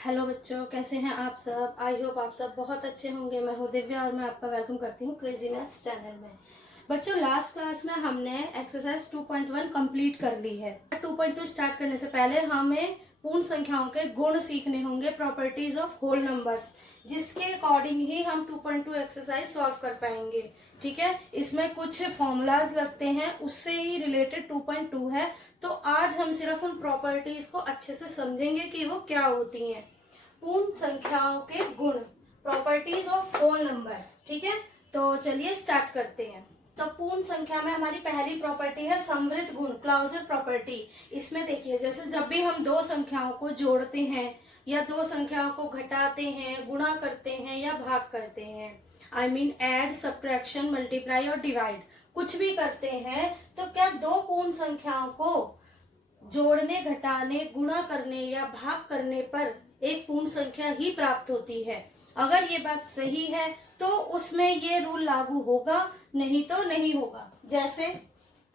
Hello बच्चों, कैसे हैं आप सब। आई होप आप सब बहुत अच्छे होंगे। मैं हूँ दिव्या और मैं आपका वेलकम करती हूँ क्रेजी मैथ्स चैनल में। बच्चों, लास्ट क्लास में हमने एक्सरसाइज 2.1 कंप्लीट कर ली है। 2.2 स्टार्ट करने से पहले हमें पूर्ण संख्याओं के गुण सीखने होंगे, प्रॉपर्टीज ऑफ होल नंबर्स, जिसके अकॉर्डिंग ही हम 2.2 एक्सरसाइज सॉल्व कर पाएंगे। ठीक है, इसमें कुछ फॉर्मूलाज लगते हैं, उससे ही रिलेटेड 2.2 है। तो आज हम सिर्फ उन प्रॉपर्टीज को अच्छे से समझेंगे कि वो क्या होती हैं। पूर्ण संख्याओं के गुण, प्रॉपर्टीज ऑफ होल नंबर्स। ठीक है, तो चलिए स्टार्ट करते हैं। तो पूर्ण संख्या में हमारी पहली प्रॉपर्टी है समृद्ध गुण, क्लाउजर प्रॉपर्टी। इसमें देखिए, जैसे जब भी हम दो संख्याओं को जोड़ते हैं या दो संख्याओं को घटाते हैं, गुणा करते हैं या भाग करते हैं, I mean add, subtraction, multiply और डिवाइड, कुछ भी करते हैं, तो क्या दो पूर्ण संख्याओं को जोड़ने, घटाने, गुणा करने या भाग करने पर एक पूर्ण संख्या ही प्राप्त होती है। अगर ये बात सही है तो उसमें ये रूल लागू होगा, नहीं तो नहीं होगा। जैसे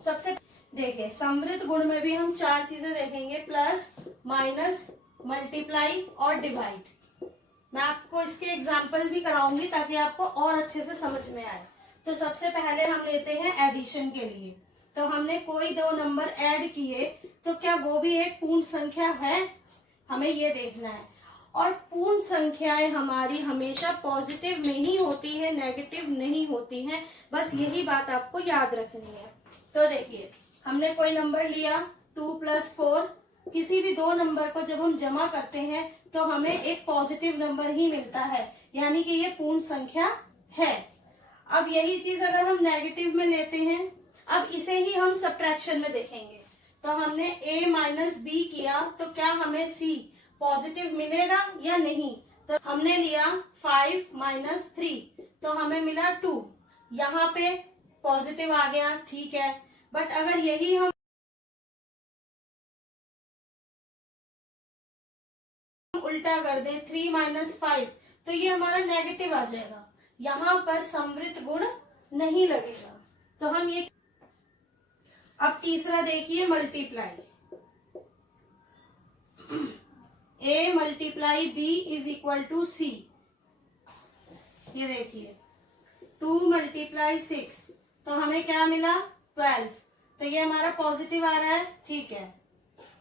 सबसे देखिए, समृद्ध गुण में भी हम चार चीजें देखेंगे, प्लस, माइनस, मल्टीप्लाई और डिवाइड। मैं आपको इसके एग्जाम्पल भी कराऊंगी ताकि आपको और अच्छे से समझ में आए। तो सबसे पहले हम लेते हैं एडिशन के लिए। तो हमने कोई दो नंबर ऐड किए, तो क्या वो भी एक पूर्ण संख्या है, हमें ये देखना है। और पूर्ण संख्याएं हमारी हमेशा पॉजिटिव में ही होती है, नेगेटिव नहीं होती हैं। बस यही बात आपको याद रखनी है। तो देखिए, हमने कोई नंबर लिया 2 + 4, किसी भी दो नंबर को जब हम जमा करते हैं तो हमें एक पॉजिटिव नंबर ही मिलता है, यानी कि ये पूर्ण संख्या है। अब यही चीज अगर हम नेगेटिव में लेते हैं, अब इसे ही हम सब्ट्रैक्शन में देखेंगे। तो हमने a - b किया, तो क्या हमें c पॉजिटिव मिलेगा या नहीं। तो हमने लिया 5 - 3, तो हमें मिला 2। यहाँ पे पॉजिटिव आ गया, ठीक है। बट अगर यही हम उल्टा कर दें, 3 - 5, तो ये हमारा नेगेटिव आ जाएगा। यहाँ पर समृद्ध गुण नहीं लगेगा। तो हम ये, अब तीसरा देखिए, मल्टीप्लाई। a × b = c। ये देखिए, 2 × 6, तो हमें क्या मिला 12। तो ये हमारा पॉजिटिव आ रहा है, ठीक है।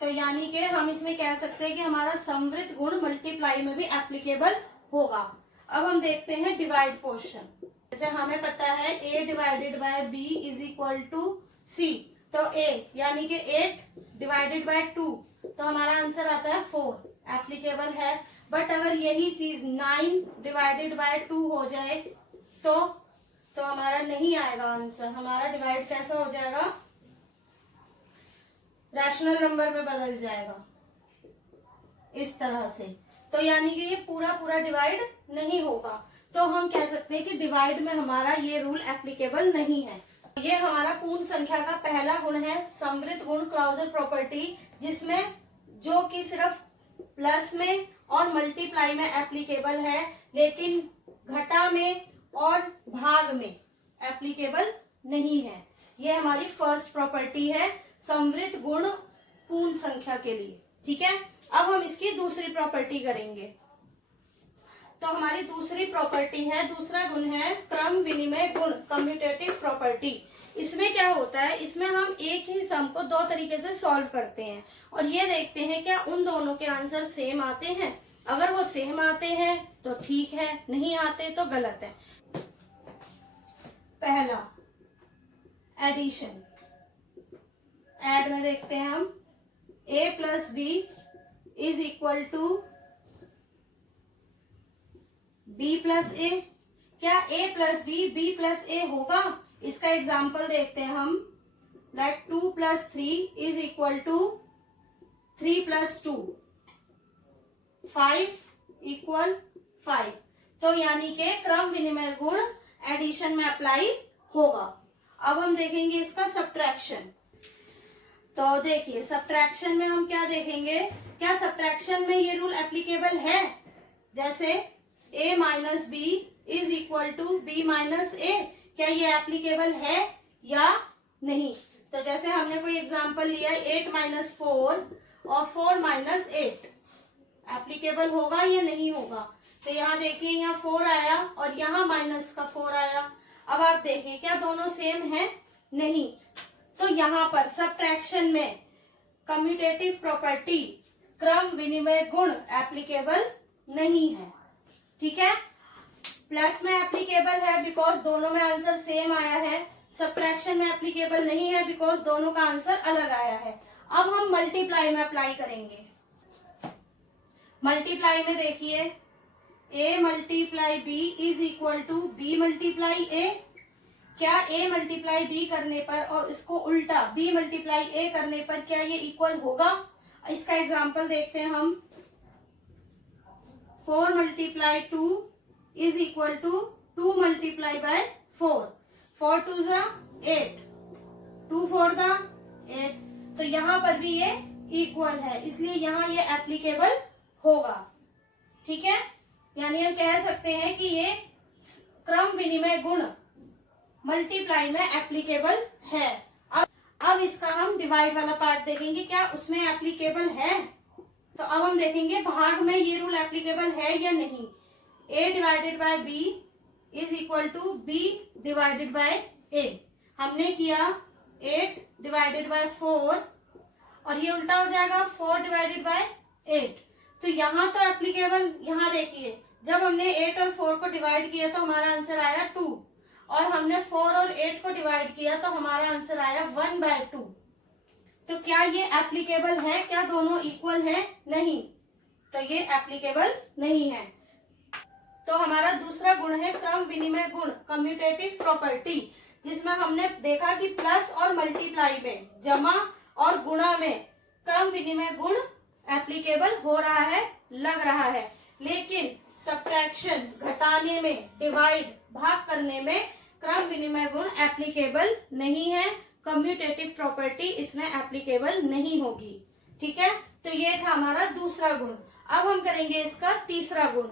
तो यानी कि हम इसमें कह सकते हैं कि हमारा समृद्ध गुण मल्टीप्लाई में भी एप्लीकेबल होगा। अब हम देखते हैं डिवाइड पोर्शन। जैसे हमें पता है a / b = c, तो a यानी कि 8 / 2, तो हमारा आंसर आता है 4, एप्लीकेबल है। बट अगर यही चीज 9 / 2 हो जाए तो हमारा नहीं आएगा आंसर। हमारा डिवाइड कैसा हो जाएगा, रैशनल नंबर में बदल जाएगा इस तरह से। तो यानी कि ये पूरा डिवाइड नहीं होगा। तो हम कह सकते हैं कि डिवाइड में हमारा ये रूल एप्लीकेबल नहीं है। ये हमारा पूर्ण संख्या का पहला गुण है, समृद्ध गुण, क्लाउजर प्रॉपर्टी, जिसमें जो कि सिर्फ प्लस में और मल्टीप्लाई में एप्लीकेबल है, लेकिन घटा में और भाग में एप्लीकेबल नहीं है। ये हमारी फर्स्ट प्रॉपर्टी है समृद्ध गुण पूर्ण संख्या के लिए। ठीक है, अब हम इसकी दूसरी प्रॉपर्टी करेंगे। तो हमारी दूसरी प्रॉपर्टी है, दूसरा गुण है क्रम विनिमय गुण, कम्यूटेटिव प्रॉपर्टी। इसमें क्या होता है, इसमें हम एक ही सम को दो तरीके से सॉल्व करते हैं और ये देखते हैं क्या उन दोनों के आंसर सेम आते हैं। अगर वो सेम आते हैं तो ठीक है, नहीं आते तो गलत है। पहला एडिशन, ऐड में देखते हैं हम a + b = b + a। क्या a + b b + a होगा? इसका एग्जाम्पल देखते हैं हम, लाइक 2 + 3 = 3 + 2, 5 = 5। तो यानी कि क्रम विनिमय गुण एडिशन में अप्लाई होगा। अब हम देखेंगे इसका सब्ट्रैक्शन। तो देखिए, सब्ट्रैक्शन में हम क्या देखेंगे, क्या सब्ट्रैक्शन में ये रूल एप्लीकेबल है। जैसे a - b = b - a, क्या ये एप्लीकेबल है या नहीं। तो जैसे हमने कोई एग्जांपल लिया 8 - 4 और 4 - 8, एप्लीकेबल होगा या नहीं होगा। तो यहाँ देखिए, यहाँ 4 आया और यहाँ माइनस का 4 आया। अब आप देखिए क्या दोनों सेम है? नहीं। तो यहाँ पर सबट्रैक्शन में कम्यूटेटिव प्रॉपर्टी, क्रम विनिमय गुण एप्लीकेबल नहीं है। ठीक है, प्लस में एप्लीकेबल है बिकॉज दोनों में आंसर सेम आया है। सबट्रैक्शन में एप्लीकेबल नहीं है बिकॉज दोनों का आंसर अलग आया है। अब हम मल्टीप्लाई में अप्लाई करेंगे। मल्टीप्लाई में देखिए, a multiply b is equal to b multiply a। क्या a मल्टीप्लाई b करने पर और इसको उल्टा b मल्टीप्लाई a करने पर क्या ये इक्वल होगा? इसका एग्जांपल देखते हैं हम। 4 multiply 2 is equal to 2 multiply by 4। 4 2 जा 8, 2 4 दा 8। तो यहाँ पर भी ये इक्वल है, इसलिए यहाँ ये एप्लीकेबल होगा। ठीक है, यानी हम कह सकते हैं कि ये क्रम विनिमय गुण मल्टीप्लाई में एप्लीकेबल है। अब इसका हम डिवाइड वाला पार्ट देखेंगे, क्या उसमें एप्लीकेबल है? तो अब हम देखेंगे भाग में ये रूल एप्लीकेबल है या नहीं। a divided by b is equal to b divided by a। हमने किया 8 डिवाइडेड बाय 4 और ये उल्टा हो जाएगा 4 डिवाइडेड बाय 8। तो यहाँ तो एप्लीकेबल, यहाँ देखिए जब हमने 8 और 4 को डिवाइड किया तो हमारा आंसर आया 2 और हमने 4 और 8 को डिवाइड किया तो हमारा आंसर आया 1/2। तो क्या ये एप्लीकेबल है? क्या दोनों इक्वल है? नहीं, तो ये एप्लीकेबल नहीं है। तो हमारा दूसरा गुण है क्रम विनिमय गुण, कम्यूटेटिव प्रॉपर्टी, जिसमें हमने देखा कि प्लस और मल्टीप्लाई में, जमा और गुणा में क्रम विनिमय गुण एप्लीकेबल हो रहा है, लग रहा है। लेकिन सब्ट्रैक्शन, घटाने में, डिवाइड, भाग करने में क्रम विनिमय गुण एप्लीकेबल नहीं है। कम्यूटेटिव प्रॉपर्टी इसमें एप्लीकेबल नहीं होगी। ठीक है, तो ये था हमारा दूसरा गुण। अब हम करेंगे इसका तीसरा गुण।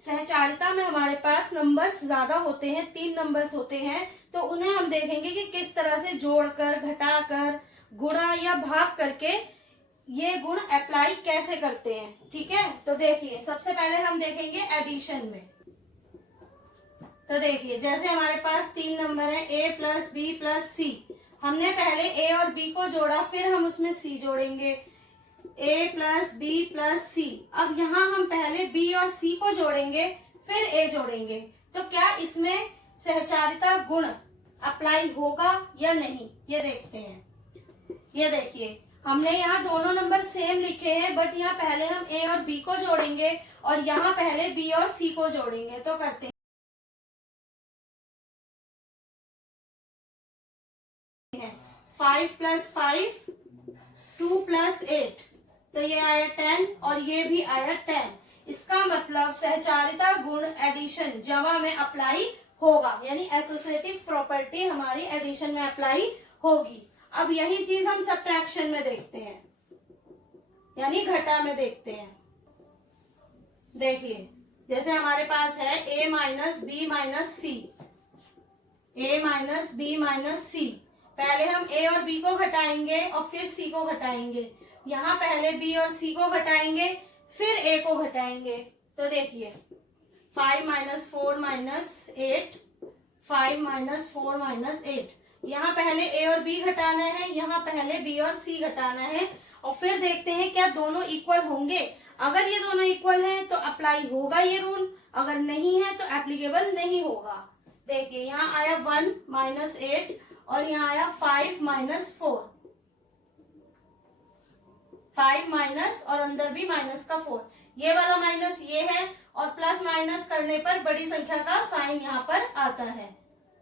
सहचारिता में हमारे पास नंबर्स ज्यादा होते हैं, 3 नंबर्स होते हैं, तो उन्हें हम देखेंगे कि किस तरह से जोड़कर, घटाकर, गुणा या भाग करके ये गुण अप्लाई कैसे करते हैं। ठीक है, तो देखिए सबसे पहले हम देखेंगे एडिशन में। तो देखिए जैसे हमारे पास 3 नंबर है a प्लस बी प्लस सी। हमने पहले a और b को जोड़ा, फिर हम उसमें c जोड़ेंगे, a प्लस बी प्लस सी। अब यहाँ हम पहले b और c को जोड़ेंगे, फिर a जोड़ेंगे। तो क्या इसमें सहचारिता गुण अप्लाई होगा या नहीं, ये देखते हैं। ये देखिए हमने यहाँ दोनों नंबर सेम लिखे हैं, बट यहाँ पहले हम a और b को जोड़ेंगे और यहाँ पहले b और c को जोड़ेंगे। तो करते हैं 5 प्लस 5 2 प्लस 8, तो ये आया 10 और ये भी आया 10। इसका मतलब सहचारिता गुण एडिशन, जमा में अप्लाई होगा, यानी एसोसिएटिव प्रॉपर्टी हमारी एडिशन में अप्लाई होगी। अब यही चीज हम सब्ट्रैक्शन में देखते हैं, यानी घटा में देखते हैं। देखिए जैसे हमारे पास है a minus B minus C, a minus B minus C. पहले हम a और b को घटाएंगे और फिर c को घटाएंगे। यहाँ पहले b और c को घटाएंगे, फिर a को घटाएंगे। तो देखिए 5 माइनस 4 माइनस 8, 5 माइनस 4 माइनस 8। यहाँ पहले a और b घटाना है, यहाँ पहले b और c घटाना है, और फिर देखते हैं क्या दोनों इक्वल होंगे। अगर ये दोनों इक्वल हैं तो अप्लाई होगा ये रूल, अगर नहीं है तो एप्लीकेबल नहीं होगा। देखिए यहाँ आया 1 माइनस 8 और यहाँ आया 5 माइनस 4, 5 माइनस और अंदर भी माइनस का 4। ये वाला माइनस ये है और प्लस माइनस करने पर बड़ी संख्या का साइन यहाँ पर आता है।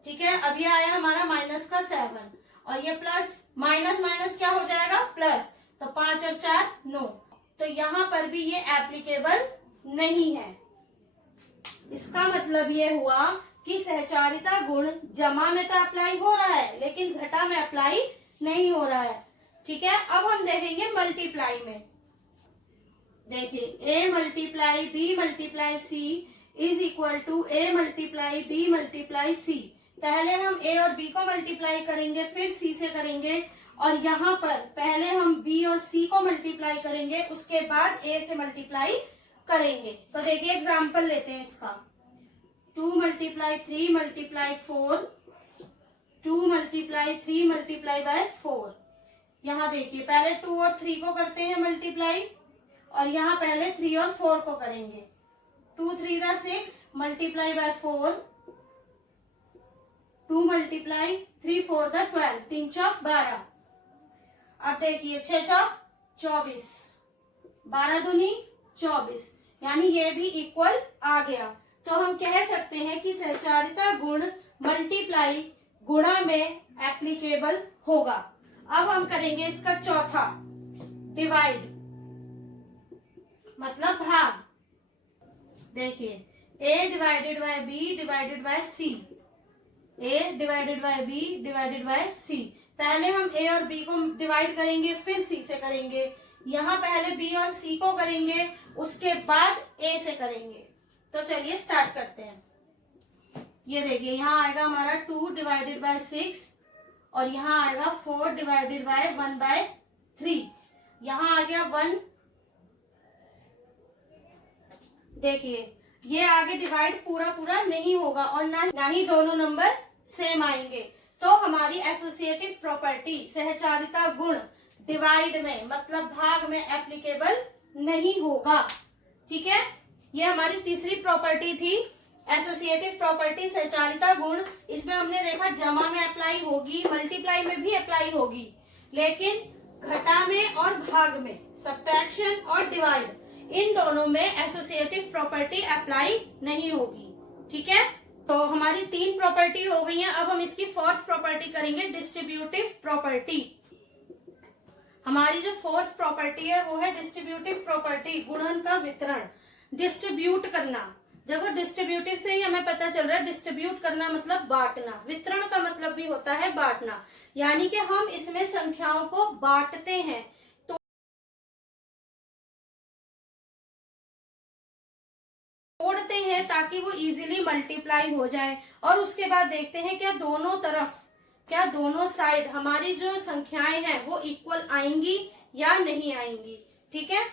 ठीक है, अब ये आया हमारा माइनस का 7 और ये प्लस माइनस माइनस क्या हो जाएगा, प्लस। तो 5 और 4 9। तो यहाँ पर भी ये एप्लीकेबल नहीं है। इसका मतलब ये हुआ कि सहचारिता गुण जमा में तो अप्लाई हो रहा है, लेकिन घटा में अप्लाई नहीं हो रहा है। ठीक है, अब हम देखेंगे मल्टीप्लाई में। देखिए a multiply b multiply c is equal to a multiply b multiply c। पहले हम a और b को मल्टीप्लाई करेंगे, फिर c से करेंगे, और यहाँ पर पहले हम b और c को मल्टीप्लाई करेंगे, उसके बाद a से मल्टीप्लाई करेंगे। तो देखिए एग्जाम्पल लेते हैं इसका। 2 × 3 × 4, 2 × 3 × 4। यहाँ देखिए पहले 2 और 3 को करते हैं मल्टीप्लाई, और यहाँ पहले 3 और 4 को करेंगे। 2 3 6 मल्टीप्लाई बाय 4, 2 मल्टीप्लाई 3 4 12, 3 चौक 12। अब देखिए 6 चौक 24, 12 दूनी 24, यानी ये भी इक्वल आ गया। तो हम कह सकते हैं कि सहचारिता गुण मल्टीप्लाई गुणा में एप्लीकेबल होगा। अब हम करेंगे इसका चौथा, डिवाइड मतलब भाग। देखिए a divided by b divided bye c, a divided by b divided bye c। पहले हम a और b को डिवाइड करेंगे, फिर c से करेंगे। यहाँ पहले b और c को करेंगे, उसके बाद a से करेंगे। तो चलिए स्टार्ट करते हैं। ये देखिए यहाँ आएगा हमारा 2 डिवाइडेड बाय 6, और यहाँ आएगा 4 डिवाइडेड बाय 1/3। यहाँ आ गया 1। देखिए ये आगे डिवाइड पूरा नहीं होगा, और ना ही दोनों नंबर सेम आएंगे। तो हमारी एसोसिएटिव प्रॉपर्टी सहचारिता गुण डिवाइड में मतलब भाग में एप्लीकेबल नहीं होगा। ठीक है, ये हमारी तीसरी प्रॉपर्टी थी, एसोसिएटिव प्रॉपर्टी सहचारिता गुण। इसमें हमने देखा जमा में अप्लाई होगी, मल्टीप्लाई में भी अप्लाई होगी, लेकिन घटा में और भाग में, सब्ट्रैक्शन और डिवाइड, इन दोनों में एसोसिएटिव प्रॉपर्टी अप्लाई नहीं होगी। ठीक है, तो हमारी 3 प्रॉपर्टी हो गई हैं। अब हम इसकी 4th प्रॉपर्टी करेंगे, डिस्ट्रीब्यूटिव प्रॉपर्टी। हमारी जो 4th प्रॉपर्टी है वो है डिस्ट्रीब्यूटिव प्रॉपर्टी, गुणन का वितरण, डिस्ट्रीब्यूट करना। देखो डिस्ट्रीब्यूटिव से ही हमें पता चल रहा है, डिस्ट्रीब्यूट करना मतलब बांटना, वितरण का मतलब भी होता है बांटना, यानी कि हम इसमें संख्याओं को बांटते हैं, तोड़ते हैं ताकि वो इजीली मल्टीप्लाई हो जाए। और उसके बाद देखते हैं क्या दोनों तरफ, क्या दोनों साइड हमारी जो संख्याएं हैं वो इक्वल आएंगी या नहीं आएंगी। ठीक है,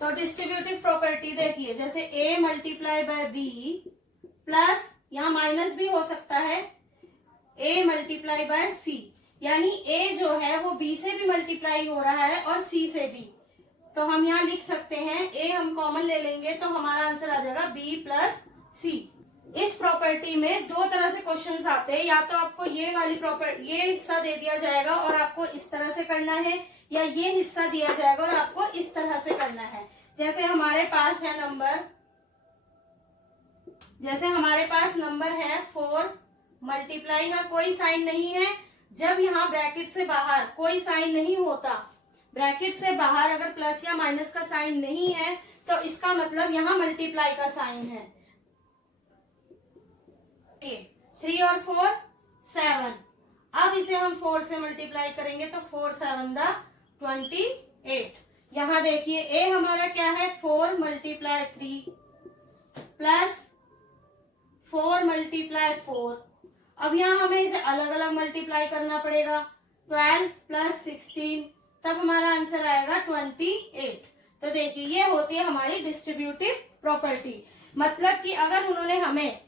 तो डिस्ट्रीब्यूटिव प्रॉपर्टी देखिए, जैसे a multiply by b plus, यहाँ माइनस भी हो सकता है, a मल्टीप्लाई बाय c, यानी a जो है वो b से भी मल्टीप्लाई हो रहा है और c से भी। तो हम यहाँ लिख सकते हैं, a हम कॉमन ले लेंगे तो हमारा आंसर आ जाएगा b प्लस c। इस प्रॉपर्टी में 2 तरह से क्वेश्चंस आते हैं, या तो आपको ये वाली प्रॉपर्टी, ये हिस्सा दे दिया जाएगा और आपको इस तरह से करना है, या ये हिस्सा दिया जाएगा और आपको इस तरह से करना है। जैसे हमारे पास है नंबर, जैसे हमारे पास नंबर है 4 मल्टीप्लाई, यहाँ कोई साइन नहीं है। जब यहाँ ब्रैकेट से बाहर कोई साइन नहीं होता, ब्रैकेट से बाहर अगर प्लस या माइनस का साइन नहीं है, तो इसका मतलब यहाँ मल्टीप्लाई का साइन है। 3 और 4 7। अब इसे हम 4 से मल्टीप्लाई करेंगे तो 4 7 28। यहाँ देखिए a हमारा क्या है, 4 मल्टीप्लाई 3 प्लस 4 मल्टीप्लाई 4। अब यहाँ हमें इसे अलग अलग मल्टीप्लाई करना पड़ेगा, 12 प्लस 16, तब हमारा आंसर आएगा 28। तो देखिए ये होती है हमारी डिस्ट्रीब्यूटिव प्रॉपर्टी। मतलब कि अगर उन्होंने हमें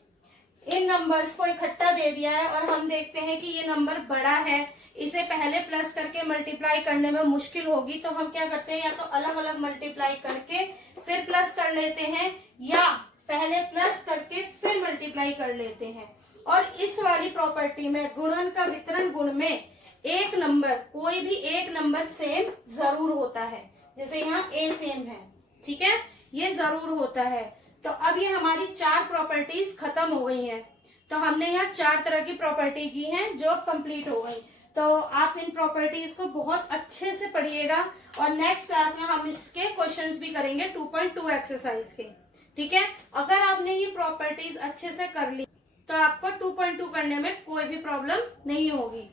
इन नंबर्स को इकट्ठा दे दिया है और हम देखते हैं कि ये नंबर बड़ा है, इसे पहले प्लस करके मल्टीप्लाई करने में मुश्किल होगी, तो हम क्या करते हैं, या तो अलग अलग मल्टीप्लाई करके फिर प्लस कर लेते हैं, या पहले प्लस करके फिर मल्टीप्लाई कर लेते हैं। और इस वाली प्रॉपर्टी में गुणन का वितरण गुण में एक नंबर, कोई भी एक नंबर सेम जरूर होता है। जैसे यहाँ a सेम है, ठीक है, ये जरूर होता है। तो अब ये हमारी 4 प्रॉपर्टीज खत्म हो गई हैं। तो हमने यहाँ 4 तरह की प्रॉपर्टी की हैं जो कंप्लीट हो गई। तो आप इन प्रॉपर्टीज को बहुत अच्छे से पढ़िएगा, और नेक्स्ट क्लास में हम इसके क्वेश्चंस भी करेंगे 2.2 एक्सरसाइज के। ठीक है, अगर आपने ये प्रॉपर्टीज अच्छे से कर ली तो आपको 2.2 करने में कोई भी प्रॉब्लम नहीं होगी।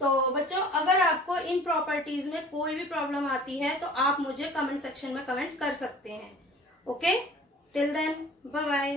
तो बच्चों, अगर आपको इन प्रॉपर्टीज में कोई भी प्रॉब्लम आती है तो आप मुझे कमेंट सेक्शन में कमेंट कर सकते हैं। Okay, till then bye bye.